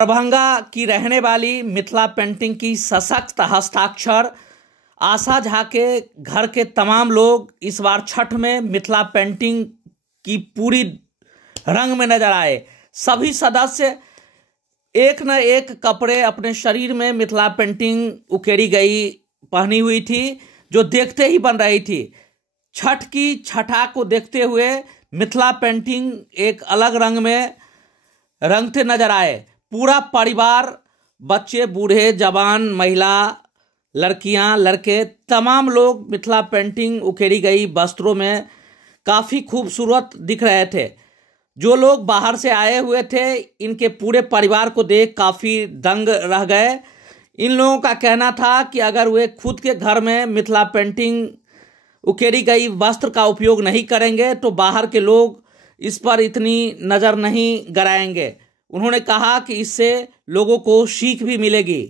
दरभंगा की रहने वाली मिथिला पेंटिंग की सशक्त हस्ताक्षर आशा झा के घर के तमाम लोग इस बार छठ में मिथिला पेंटिंग की पूरी रंग में नजर आए। सभी सदस्य एक न एक कपड़े अपने शरीर में मिथिला पेंटिंग उकेरी गई पहनी हुई थी, जो देखते ही बन रही थी। छठ की छठा को देखते हुए मिथिला पेंटिंग एक अलग रंग में रंगते नजर आए। पूरा परिवार, बच्चे, बूढ़े, जवान, महिला, लड़कियां, लड़के, तमाम लोग मिथिला पेंटिंग उकेरी गई वस्त्रों में काफ़ी खूबसूरत दिख रहे थे। जो लोग बाहर से आए हुए थे, इनके पूरे परिवार को देख काफ़ी दंग रह गए। इन लोगों का कहना था कि अगर वे खुद के घर में मिथिला पेंटिंग उकेरी गई वस्त्र का उपयोग नहीं करेंगे तो बाहर के लोग इस पर इतनी नज़र नहीं गड़ाएंगे। उन्होंने कहा कि इससे लोगों को सीख भी मिलेगी।